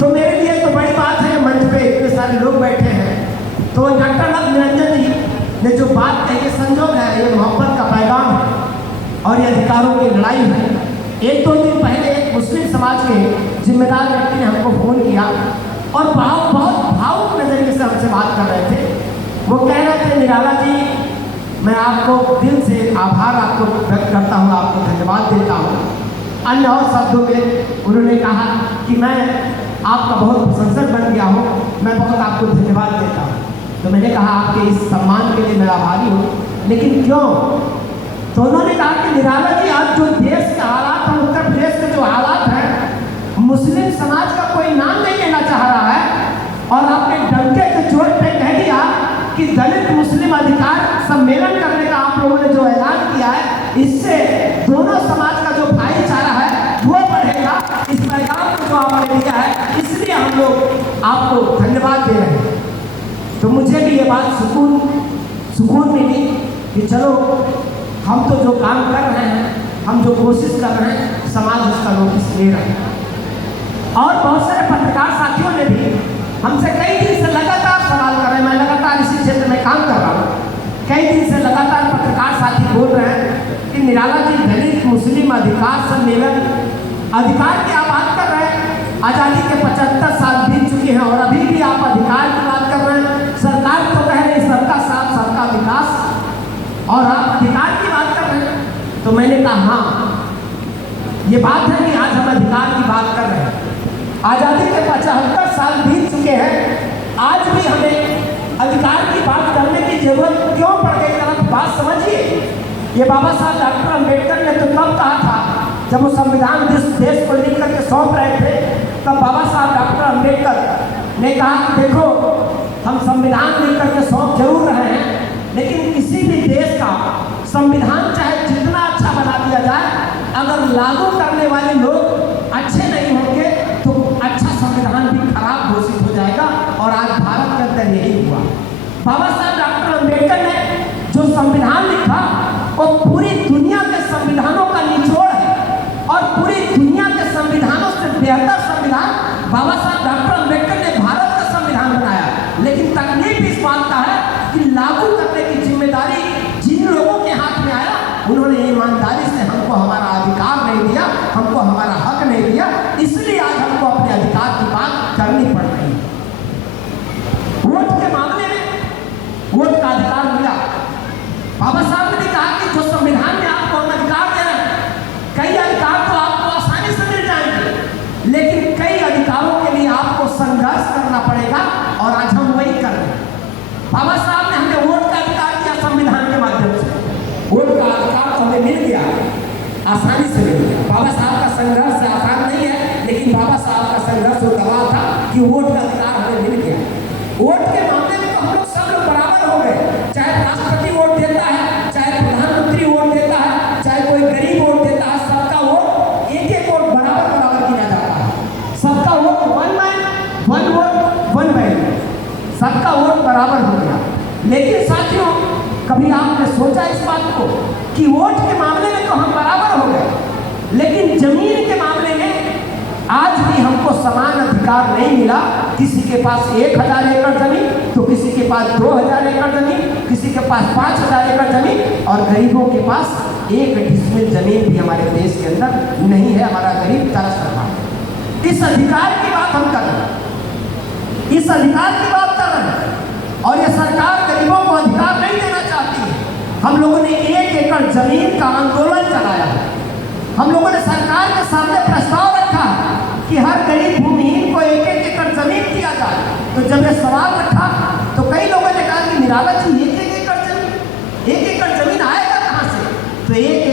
तो मेरे लिए तो बड़ी बात है, मंच पे इतने सारे लोग बैठे हैं। तो डॉक्टर लव निरंजन जी ने जो बात कही, संजोग है, ये मोहब्बत का पैगाम है और ये अधिकारों की लड़ाई है। एक दो दिन पहले एक मुस्लिम समाज के जिम्मेदार व्यक्ति ने हमको फ़ोन किया और बहुत भावुक नज़रिए से हमसे बात कर रहे थे। वो कह रहे थे, निराला जी मैं आपको दिल से आभार आपको व्यक्त करता हूँ, आपको धन्यवाद देता हूँ। अन्य और शब्दों में उन्होंने कहा कि मैं आपका बहुत प्रशंसक बन गया हूँ, मैं बहुत आपको धन्यवाद देता हूँ। तो मैंने कहा आपके इस सम्मान के लिए मैं आभारी हूँ, लेकिन क्यों? तो उन्होंने कहा कि निराला जी आज जो देश के हालात हैं, उत्तर प्रदेश के जो हालात हैं, मुस्लिम समाज का कोई नाम नहीं लेना चाह रहा है और आपने डंके के चोट पे कह दिया कि दलित मुस्लिम अधिकार सम्मेलन करने का आप लोगों ने जो ऐलान किया है, इससे दोनों समाज का जो भाईचारा है वो बढ़ेगा। इस पैगाम को जो आपने दिया है, इसलिए हम लोग आपको धन्यवाद दे रहे हैं। तो मुझे भी ये बात सुकून मिली कि चलो हम तो जो काम कर रहे हैं, हम जो कोशिश कर रहे हैं, समाज उसका नोटिस ले रहा है। और बहुत सारे पत्रकार साथियों ने भी हमसे कई दिन से लगातार सवाल कर रहे हैं, मैं लगातार इसी क्षेत्र में काम कर रहा हूँ, कई दिन से लगातार पत्रकार साथी बोल रहे हैं कि निराला जी दलित मुस्लिम अधिकार सम्मेलन, अधिकार की आप बात कर रहे हैं, आज़ादी के 75 साल बीत चुके हैं और अभी भी आप अधिकार की बात कर रहे हैं। सरकार तो कह रही सबका साथ सबका विकास और आप अधिकार की बात कर रहे हैं। तो मैंने कहा हाँ, ये बात है कि आज हम अधिकार की बात कर रहे हैं। आज़ादी के 75 साल बीत चुके हैं, आज भी हमें अधिकार की बात करने की जरूरत क्यों पड़ गई? आप बात समझिए, ये बाबा साहब डॉक्टर अम्बेडकर ने तो तब कहा था जब वो संविधान देश को लिख करके सौंप रहे थे, तब बाबा साहब डॉक्टर अम्बेडकर ने कहा कि देखो हम संविधान लिख करके सौंप जरूर रहे हैं, लेकिन किसी भी देश का संविधान चाहे जितना अच्छा बना दिया जाए, अगर लागू करने वाले लोग अच्छे नहीं होंगे तो अच्छा संविधान भी खराब घोषित हो जाएगा। और आज भारत के अंदर यही हुआ। बाबा साहब डॉक्टर अम्बेडकर ने जो संविधान लिखा वो पूरी दुनिया के संविधानों का निचोड़ है और पूरी दुनिया के संविधानों से बेहतर संविधान बाबा साहब डॉक्टर अम्बेडकर ने भारत का संविधान बनाया। लेकिन तकलीफ इस बात का है कि लागू करने की जिम्मेदारी जिन लोगों के हाथ में आया, उन्होंने ईमानदारी से हमको हमारा अधिकार नहीं दिया, हमको हमारा हक नहीं दिया, इसलिए आज हमको अपने अधिकार की बात करनी पड़ रही है। वोट के मामले में वोट का अधिकार मिला। बाबा साहब ने कहा कि जो संविधान में आपको हम अधिकार दे रहे हैं, कई अधिकार तो आपको आसानी से मिल जाएंगे, लेकिन कई अधिकारों के लिए आपको संघर्ष करना पड़ेगा और आज हम वही कर रहे हैं। बाबा साहब ने हमें वोट का अधिकार दिया संविधान के माध्यम से, वोट का अधिकार तो हमें मिल गया, आसानी से मिल गया। बाबा साहब का संघर्ष आसान नहीं है, लेकिन बाबा साहब का संघर्ष वो दबाव था कि वोट का अधिकार हमें मिल गया। वोट के मामले में तो हम लोग सब लोग बराबर हो गए, चाहे राष्ट्रपति वोट देता है, चाहे प्रधानमंत्री वोट देता है, चाहे कोई गरीब वोट देता है, सबका वोट एक एक वोट बराबर बराबर गिना जाता है। सबका vote one man one vote one value, सबका वोट बराबर हो गया। लेकिन साथियों, कभी आपने सोचा इस बात को कि वोट के मामले में तो हम बराबर हो गए, लेकिन जमीन के मामले में आज भी हमको समान अधिकार नहीं मिला। किसी के पास 1000 एकड़ जमीन तो किसी के पास 2000 एकड़ जमीन, किसी के पास 5000 एकड़ जमीन और गरीबों के पास 1 डिसमिल जमीन भी हमारे देश के अंदर नहीं है। हमारा गरीब तरस रहा है। इस अधिकार की बात हम कर रहे हैं, इस अधिकार की बात कर रहे हैं और ये सरकार गरीबों को अधिकार नहीं देना चाहती है। हम लोगों ने 1 एकड़ जमीन का आंदोलन चलाया है। हम लोगों ने सरकार के सामने प्रस्ताव रखा है कि हर गरीब भूमिहीन को 1-1 एकड़ जमीन दिया जाए। तो जब ये सवाल रखा तो कई लोगों ने कहा कि निराला जी 1-1 एकड़ जमीन, 1 एकड़ जमीन आएगा कहाँ से? तो 1